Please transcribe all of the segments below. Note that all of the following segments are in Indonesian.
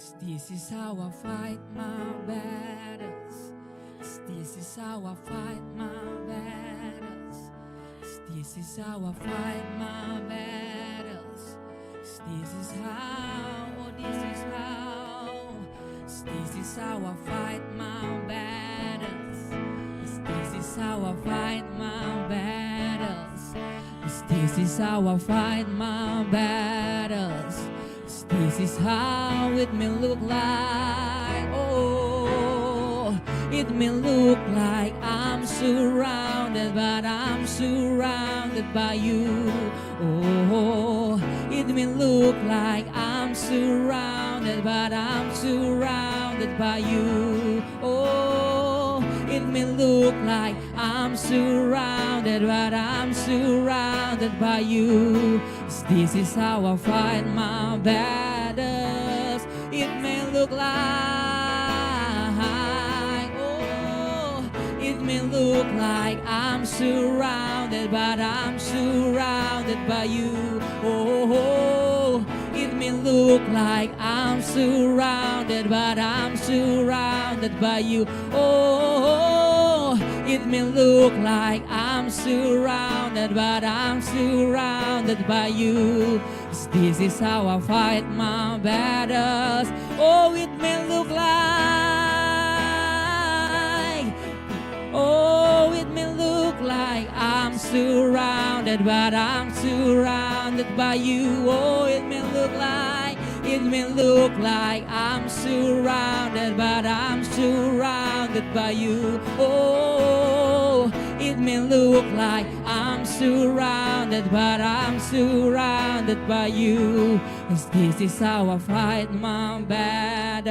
This is how I fight my battles. This is how I fight my battles. This is how I fight my battles. This is how, oh this is how. This is how I fight my battles. This is how I fight my battles. This is how I fight my battles. This is how it may look like. Oh, it may look like I'm surrounded, but I'm surrounded by you. Oh, it may look like I'm surrounded, but I'm surrounded by you. Oh, it may look like I'm surrounded, but I'm surrounded by you. This is how I fight my battles. It may look like, oh, it may look like I'm surrounded, but I'm surrounded by you. Oh, it may look like I'm surrounded, but I'm surrounded by you. Oh, it may look like I'm surrounded, but I'm surrounded by you. This is how I fight my battles. Oh, it may look like, oh, it may look like I'm surrounded, but I'm surrounded by you. Oh, it may look like, it may look like I'm surrounded, but I'm surrounded by you. Oh, it may look like I'm surrounded, but I'm surrounded by you. This is how I fight my battles.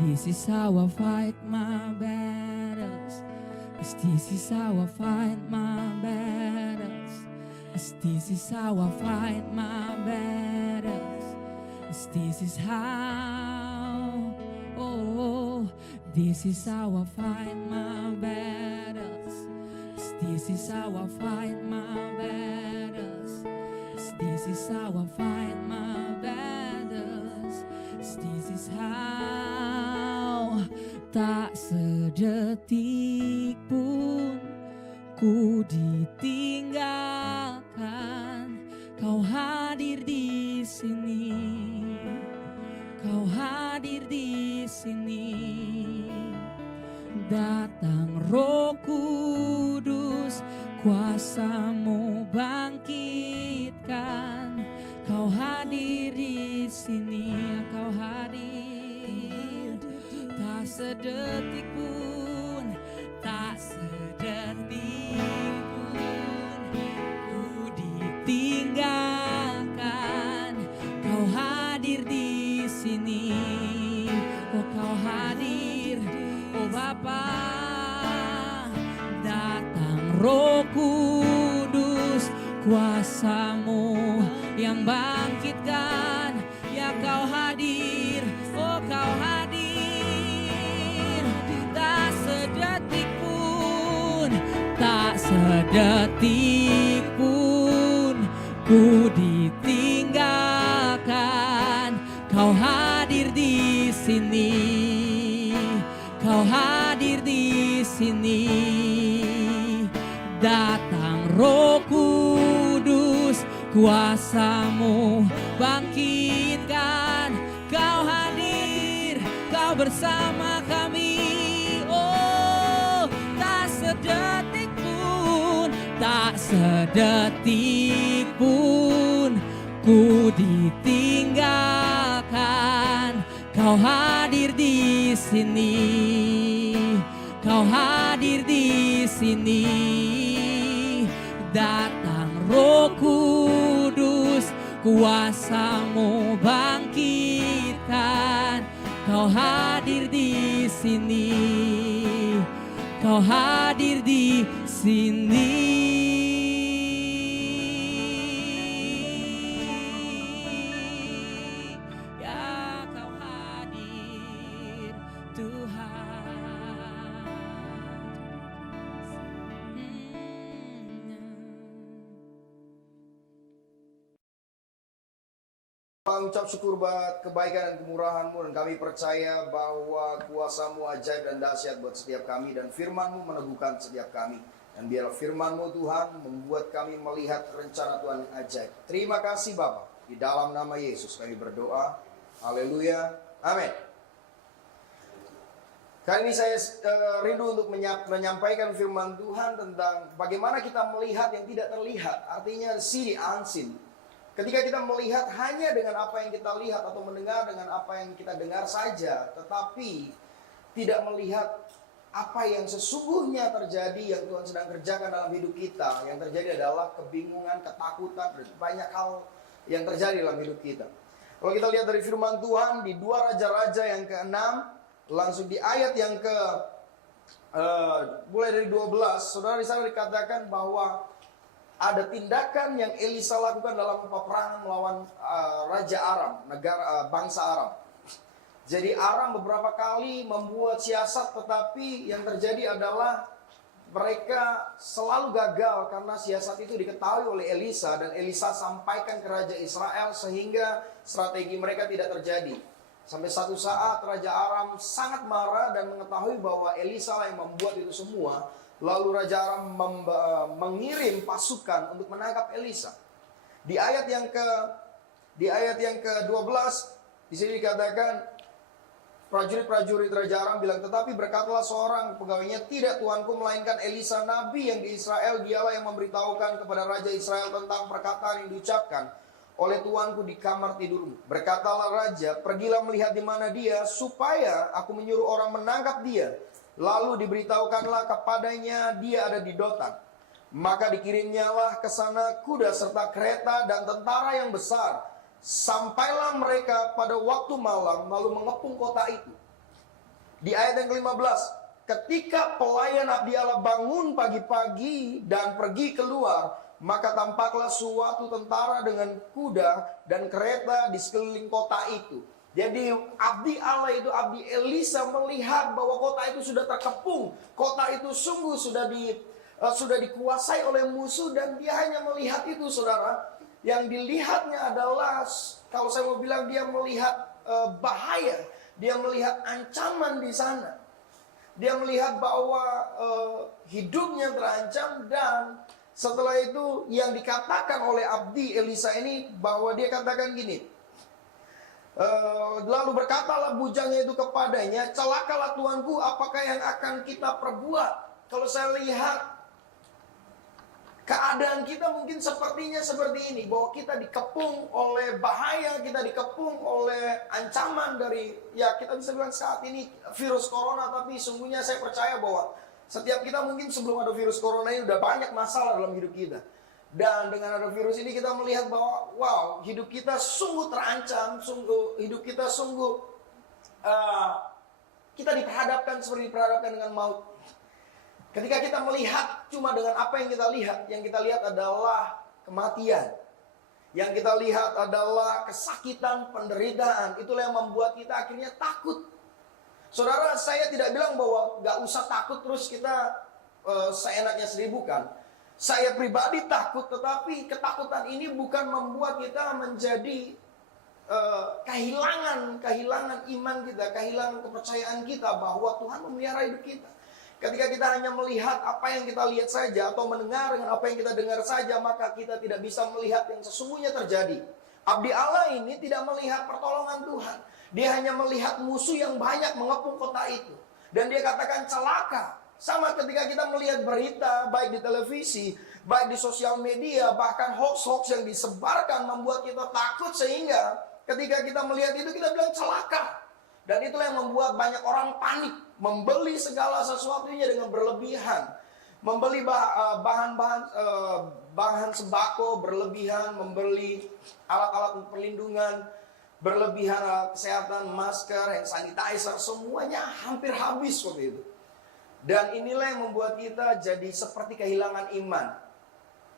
This is how I fight my battles. This is how I fight my battles. This is how I fight my battles. This is how, oh, this is how I fight my battles. This is how I fight my battles. This is how I fight my battles. This is how. Tak sedetik pun ku ditinggalkan. Kau hadir di sini. Kau hadir di sini. Datang Roh Kudus, kuasa-Mu bangkitkan. Kau hadir di sini, Kau hadir. Tak sedetik pun, tak sedetik pun ku ditinggalkan. Kau hadir di sini, oh Kau hadir, oh Bapa. Datang Roh Kudus, kuasa-Mu yang bangkitkan. Ya Kau hadir, oh Kau hadir. Tak sedetik pun, tak sedetik pun ku ditinggalkan. Kau hadir di sini. Kau hadir di sini. Datang Roh Kudus, kuasa-Mu bangkitkan. Kau hadir, Kau bersama kami. Oh, tak sedetik pun, tak sedetik pun ku ditinggalkan. Kau hadir di sini. Kau hadir di sini. Datang Roh Kudus, kuasa-Mu bangkitkan. Kau hadir di sini. Kau hadir di sini. Kami ucap syukur buat kebaikan dan kemurahan-Mu, dan kami percaya bahwa kuasa-Mu ajaib dan dahsyat buat setiap kami, dan firman-Mu meneguhkan setiap kami. Dan biar firman-Mu Tuhan membuat kami melihat rencana Tuhan yang ajaib. Terima kasih Bapa. Di dalam nama Yesus kami berdoa. Haleluya. Amin. Kali ini saya rindu untuk menyampaikan firman Tuhan tentang bagaimana kita melihat yang tidak terlihat. Artinya see the unseen. Ketika kita melihat hanya dengan apa yang kita lihat atau mendengar dengan apa yang kita dengar saja, tetapi tidak melihat apa yang sesungguhnya terjadi yang Tuhan sedang kerjakan dalam hidup kita. Yang terjadi adalah kebingungan, ketakutan, banyak hal yang terjadi dalam hidup kita. Kalau kita lihat dari firman Tuhan di 2 Raja-Raja yang ke-6, langsung di ayat yang mulai dari 12, saudara di sana dikatakan bahwa ada tindakan yang Elisa lakukan dalam peperangan melawan Raja Aram, bangsa Aram. Jadi Aram beberapa kali membuat siasat, tetapi yang terjadi adalah mereka selalu gagal karena siasat itu diketahui oleh Elisa, dan Elisa sampaikan ke Raja Israel sehingga strategi mereka tidak terjadi. Sampai satu saat Raja Aram sangat marah dan mengetahui bahwa Elisa lah yang membuat itu semua. Lalu Raja Aram mengirim pasukan untuk menangkap Elisa. Di ayat yang ke-12 di sini dikatakan prajurit-prajurit Raja Aram bilang, tetapi berkatalah seorang pegawainya, tidak tuanku, melainkan Elisa nabi yang di Israel, dialah yang memberitahukan kepada Raja Israel tentang perkataan yang diucapkan oleh tuanku di kamar tidurmu. Berkatalah raja, pergilah melihat di mana dia, supaya aku menyuruh orang menangkap dia. Lalu diberitahukanlah kepadanya dia ada di Dotan. Maka dikirimnyalah ke sana kuda serta kereta dan tentara yang besar. Sampailah mereka pada waktu malam, lalu mengepung kota itu. Di ayat yang ke-15, ketika pelayan abdi Allah bangun pagi-pagi dan pergi keluar, maka tampaklah suatu tentara dengan kuda dan kereta di sekeliling kota itu. Jadi abdi Allah itu, abdi Elisa, melihat bahwa kota itu sudah terkepung. Kota itu sungguh sudah dikuasai oleh musuh, dan dia hanya melihat itu, saudara. Yang dilihatnya adalah, kalau saya mau bilang, dia melihat bahaya. Dia melihat ancaman di sana. Dia melihat bahwa hidupnya terancam, dan setelah itu yang dikatakan oleh abdi Elisa ini, bahwa dia katakan gini, lalu berkatalah bujangnya itu kepadanya, celakalah tuanku, apakah yang akan kita perbuat? Kalau saya lihat keadaan kita mungkin sepertinya seperti ini, bahwa kita dikepung oleh bahaya, kita dikepung oleh ancaman dari, ya kita bisa bilang saat ini virus corona, tapi sungguhnya saya percaya bahwa setiap kita mungkin sebelum ada virus corona ini udah banyak masalah dalam hidup kita. Dan dengan ada virus ini kita melihat bahwa wow, hidup kita sungguh terancam, hidup kita sungguh kita diperhadapkan seperti diperhadapkan dengan maut. Ketika kita melihat cuma dengan apa yang kita lihat adalah kematian. Yang kita lihat adalah kesakitan, penderitaan. Itulah yang membuat kita akhirnya takut. Saudara, saya tidak bilang bahwa gak usah takut terus kita seenaknya sendiri, bukan. Saya pribadi takut, tetapi ketakutan ini bukan membuat kita menjadi kehilangan iman kita, kehilangan kepercayaan kita bahwa Tuhan memelihara hidup kita. Ketika kita hanya melihat apa yang kita lihat saja atau mendengar dengan apa yang kita dengar saja, maka kita tidak bisa melihat yang sesungguhnya terjadi. Abdi Allah ini tidak melihat pertolongan Tuhan. Dia hanya melihat musuh yang banyak mengepung kota itu. Dan dia katakan celaka. Sama ketika kita melihat berita, baik di televisi, baik di sosial media, bahkan hoax-hoax yang disebarkan membuat kita takut, sehingga ketika kita melihat itu kita bilang celaka. Dan itulah yang membuat banyak orang panik, membeli segala sesuatunya dengan berlebihan. Membeli bahan sembako berlebihan, membeli alat-alat perlindungan berlebihan, alat kesehatan, masker, hand sanitizer, semuanya hampir habis seperti itu. Dan inilah yang membuat kita jadi seperti kehilangan iman.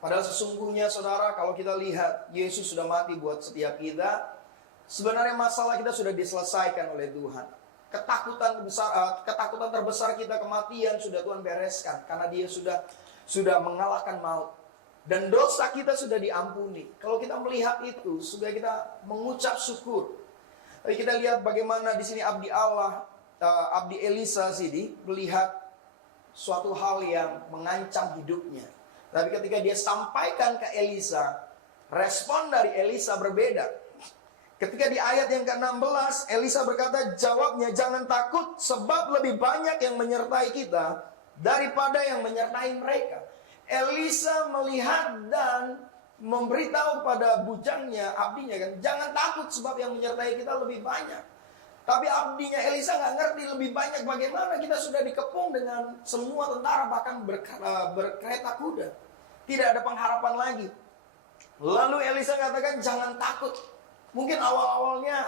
Padahal sesungguhnya saudara, kalau kita lihat Yesus sudah mati buat setiap kita. Sebenarnya masalah kita sudah diselesaikan oleh Tuhan. Ketakutan terbesar kita, kematian, sudah Tuhan bereskan karena Dia sudah mengalahkan maut. dan dosa kita sudah diampuni. Kalau kita melihat itu, sudah kita mengucap syukur. Tapi kita lihat bagaimana di sini abdi Allah, abdi Elisa sini melihat suatu hal yang mengancam hidupnya. Tapi ketika dia sampaikan ke Elisa, respon dari Elisa berbeda. Ketika di ayat yang ke-16, Elisa berkata, jawabnya, jangan takut sebab lebih banyak yang menyertai kita daripada yang menyertai mereka. Elisa melihat dan memberitahu pada bujangnya, abdinya kan, jangan takut sebab yang menyertai kita lebih banyak. Tapi abdinya Elisa nggak ngerti lebih banyak bagaimana, kita sudah dikepung dengan semua tentara bahkan berkereta kuda. Tidak ada pengharapan lagi. Lalu Elisa katakan jangan takut. Mungkin awal-awalnya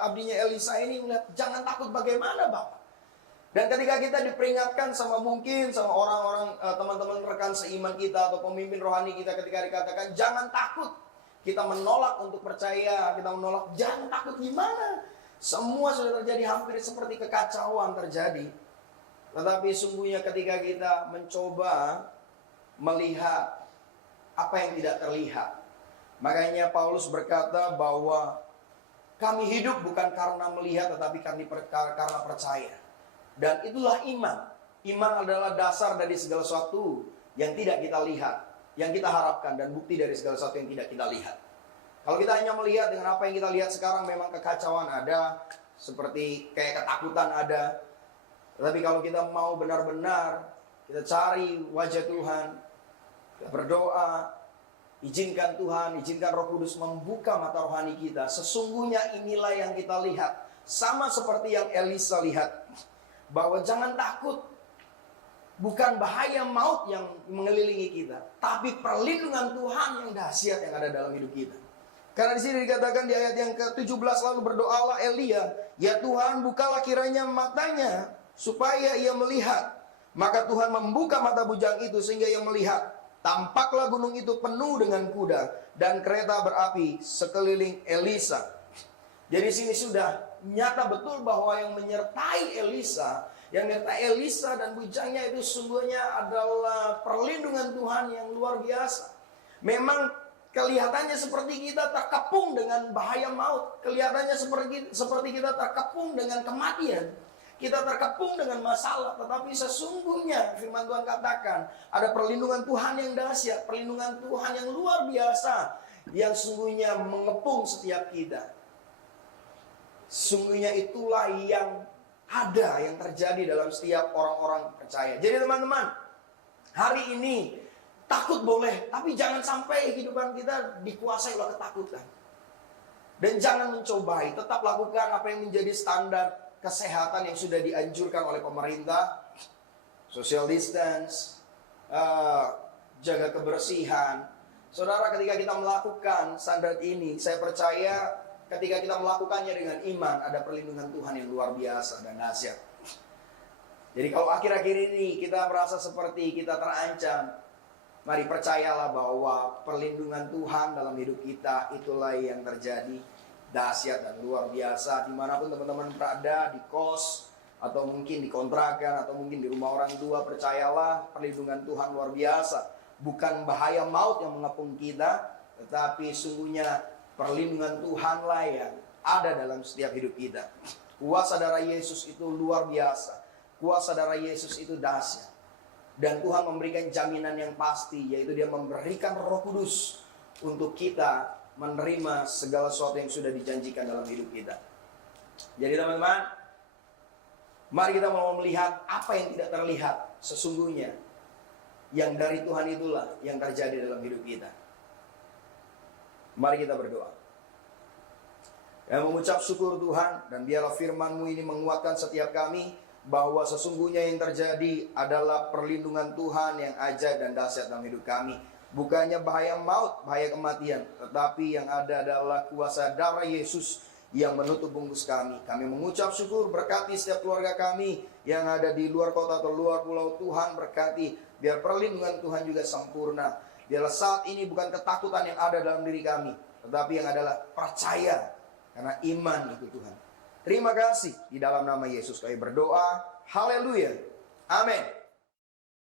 abdinya Elisa ini melihat, jangan takut bagaimana Bapak. Dan ketika kita diperingatkan sama orang-orang, teman-teman rekan seiman kita atau pemimpin rohani kita, ketika dikatakan jangan takut, kita menolak untuk percaya, kita menolak, jangan takut gimana? Semua sudah terjadi, hampir seperti kekacauan terjadi. Tetapi sungguhnya ketika kita mencoba melihat apa yang tidak terlihat, makanya Paulus berkata bahwa kami hidup bukan karena melihat, tetapi karena percaya. Dan itulah iman. Iman adalah dasar dari segala sesuatu yang tidak kita lihat, yang kita harapkan, dan bukti dari segala sesuatu yang tidak kita lihat. Kalau kita hanya melihat dengan apa yang kita lihat sekarang, memang kekacauan ada, seperti kayak ketakutan ada. Tetapi kalau kita mau benar-benar, kita cari wajah Tuhan, kita berdoa, izinkan Tuhan, izinkan Roh Kudus membuka mata rohani kita. Sesungguhnya inilah yang kita lihat. Sama seperti yang Elisa lihat. Bahwa jangan takut. Bukan bahaya maut yang mengelilingi kita, tapi perlindungan Tuhan yang dahsyat yang ada dalam hidup kita. Karena di sini dikatakan di ayat yang ke-17, lalu berdoalah Elia, ya Tuhan bukalah kiranya matanya supaya ia melihat. Maka Tuhan membuka mata bujang itu sehingga ia melihat. Tampaklah gunung itu penuh dengan kuda dan kereta berapi sekeliling Elisa. Jadi sini sudah nyata betul bahwa yang menyertai Elisa dan bujangnya itu sungguhnya adalah perlindungan Tuhan yang luar biasa. Memang kelihatannya seperti kita terkepung dengan bahaya maut, kelihatannya seperti kita terkepung dengan kematian, kita terkepung dengan masalah, tetapi sesungguhnya firman Tuhan katakan ada perlindungan Tuhan yang dahsyat, perlindungan Tuhan yang luar biasa yang sungguhnya mengepung setiap kita. Sungguhnya itulah yang ada, yang terjadi dalam setiap orang-orang percaya. Jadi teman-teman, hari ini takut boleh, tapi jangan sampai kehidupan kita dikuasai oleh ketakutan. Dan jangan mencobai, tetap lakukan apa yang menjadi standar kesehatan yang sudah dianjurkan oleh pemerintah. Social distance, jaga kebersihan. Saudara, ketika kita melakukan standar ini, saya percaya ketika kita melakukannya dengan iman, ada perlindungan Tuhan yang luar biasa dan dahsyat. Jadi kalau akhir-akhir ini kita merasa seperti kita terancam, mari percayalah bahwa perlindungan Tuhan dalam hidup kita itulah yang terjadi dahsyat dan luar biasa. Dimanapun teman-teman berada, di kos, atau mungkin di kontrakan, atau mungkin di rumah orang tua, percayalah perlindungan Tuhan luar biasa. Bukan bahaya maut yang mengepung kita, tetapi sungguhnya perlindungan Tuhanlah yang ada dalam setiap hidup kita. Kuasa darah Yesus itu luar biasa. Kuasa darah Yesus itu dahsyat. Dan Tuhan memberikan jaminan yang pasti, yaitu Dia memberikan Roh Kudus untuk kita menerima segala sesuatu yang sudah dijanjikan dalam hidup kita. Jadi teman-teman, mari kita mau melihat apa yang tidak terlihat sesungguhnya. Yang dari Tuhan itulah yang terjadi dalam hidup kita. Mari kita berdoa. Dan mengucap syukur Tuhan, dan biarlah firman-Mu ini menguatkan setiap kami, bahwa sesungguhnya yang terjadi adalah perlindungan Tuhan yang ajaib dan dahsyat dalam hidup kami. Bukannya bahaya maut, bahaya kematian, tetapi yang ada adalah kuasa darah Yesus yang menutup bungkus kami. Kami mengucap syukur, berkati setiap keluarga kami yang ada di luar kota atau luar pulau. Tuhan berkati, biar perlindungan Tuhan juga sempurna. Biarlah saat ini bukan ketakutan yang ada dalam diri kami, tetapi yang adalah percaya, karena iman itu Tuhan. Terima kasih, di dalam nama Yesus kami berdoa. Haleluya. Amin.